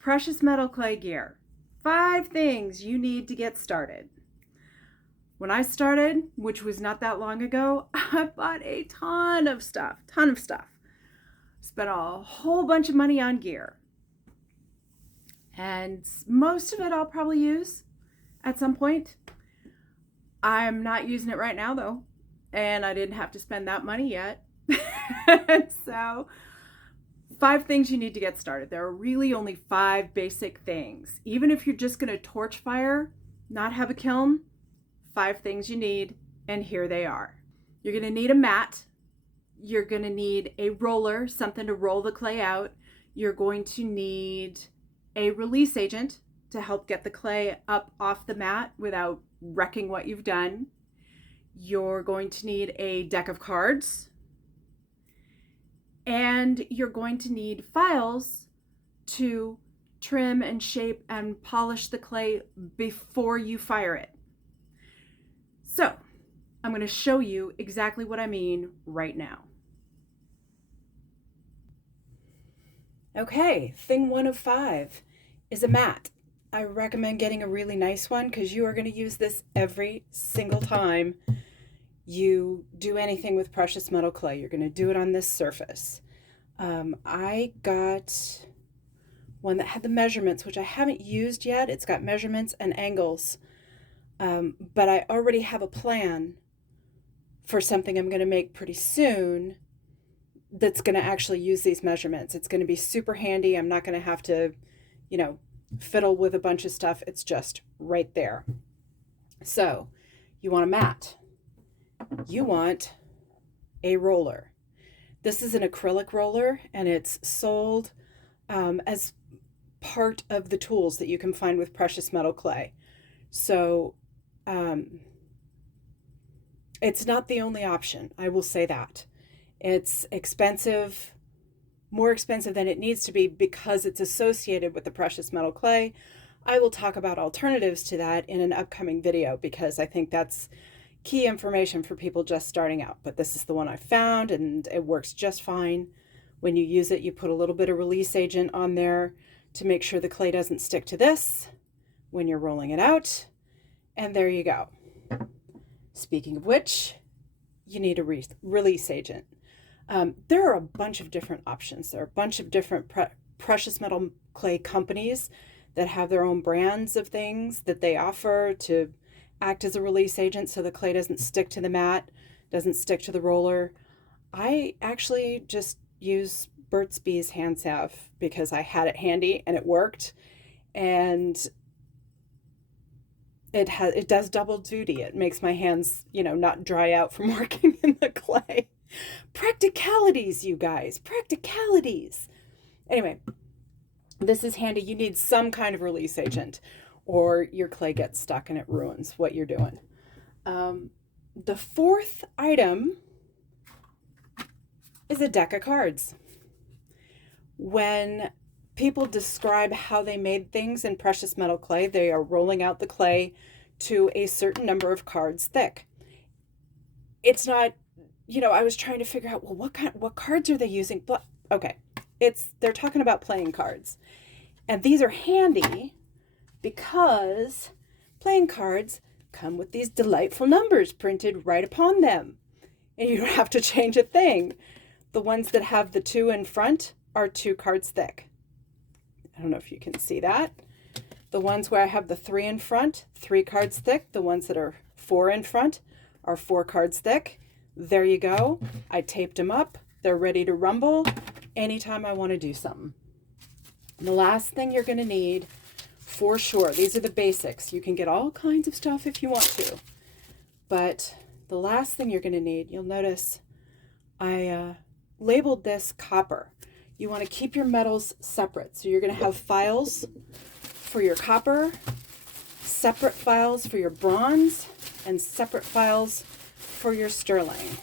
Precious metal clay gear. 5 things you need to get started. When I started, which was not that long ago, I bought a ton of stuff. Spent a whole bunch of money on gear. And most of it I'll probably use at some point. I'm not using it right now though, and I didn't have to spend that money yet. So 5 things you need to get started. There are really only 5 basic things. Even if you're just going to torch fire, not have a kiln, 5 things you need, and here they are. You're going to need a mat. You're going to need a roller, something to roll the clay out. You're going to need a release agent to help get the clay up off the mat without wrecking what you've done. You're going to need a deck of cards. And you're going to need files to trim and shape and polish the clay before you fire it. So I'm going to show you exactly what I mean right now. Okay, thing 1 of 5 is a mat. I recommend getting a really nice one because you are going to use this every single time you do anything with precious metal clay. You're going to do it on this surface. I got one that had the measurements, which I haven't used yet. It's got measurements and angles, but I already have a plan for something I'm going to make pretty soon that's going to actually use these measurements. It's going to be super handy. I'm not going to have to, fiddle with a bunch of stuff. It's just right there. So you want a mat. You want a roller. This is an acrylic roller, and it's sold as part of the tools that you can find with precious metal clay. So it's not the only option, I will say that. It's expensive, more expensive than it needs to be because it's associated with the precious metal clay. I will talk about alternatives to that in an upcoming video because I think that's key information for people just starting out. But this is the one I found, and it works just fine. When you use it, you put a little bit of release agent on there to make sure the clay doesn't stick to this when you're rolling it out. And there you go. Speaking of which, you need a release agent. There are a bunch of different options. There are a bunch of different precious metal clay companies that have their own brands of things that they offer to act as a release agent so the clay doesn't stick to the mat, doesn't stick to the roller. I actually just use Burt's Bees hand salve because I had it handy and it worked, and it does double duty. It makes my hands, not dry out from working in the clay. Practicalities, you guys, practicalities. Anyway, this is handy. You need some kind of release agent or your clay gets stuck and it ruins what you're doing. The 4th item is a deck of cards. When people describe how they made things in precious metal clay, they are rolling out the clay to a certain number of cards thick. It's not, I was trying to figure out, well, what cards are they using? But okay, they're talking about playing cards. And these are handy because playing cards come with these delightful numbers printed right upon them. And you don't have to change a thing. The ones that have the 2 in front are 2 cards thick. I don't know if you can see that. The ones where I have the 3 in front, 3 cards thick. The ones that are 4 in front are 4 cards thick. There you go. I taped them up. They're ready to rumble anytime I want to do something. The last thing you're going to need for sure, these are the basics. You can get all kinds of stuff if you want to. But the last thing you're going to need, you'll notice I labeled this copper. You want to keep your metals separate. So you're going to have files for your copper, separate files for your bronze, and separate files for your sterling.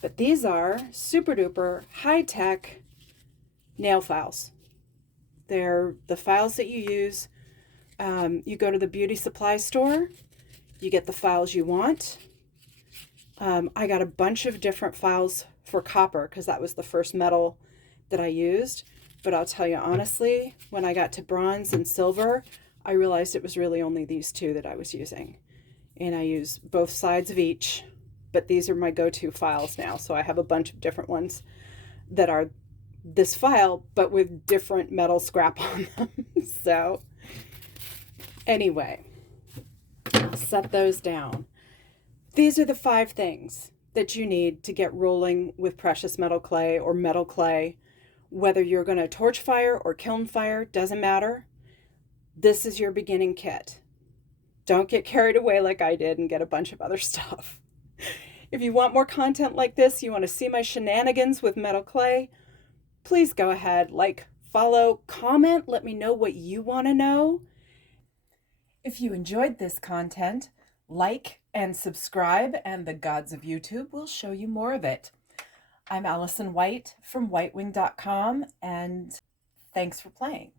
But these are super duper high-tech nail files. They're the files that you use. You go to the beauty supply store, you get the files you want. I got a bunch of different files for copper because that was the first metal that I used. But I'll tell you honestly, when I got to bronze and silver, I realized it was really only these two that I was using. And I use both sides of each, but these are my go-to files now. So I have a bunch of different ones that are this file, but with different metal scrap on them. So anyway, set those down. These are the 5 things that you need to get rolling with precious metal clay or metal clay. Whether you're going to torch fire or kiln fire, doesn't matter. This is your beginning kit. Don't get carried away like I did and get a bunch of other stuff. If you want more content like this, you want to see my shenanigans with metal clay, please go ahead, like, follow, comment, let me know what you want to know. If you enjoyed this content, like and subscribe, and the gods of YouTube will show you more of it. I'm Allison White from WhyteWing.com, and thanks for playing.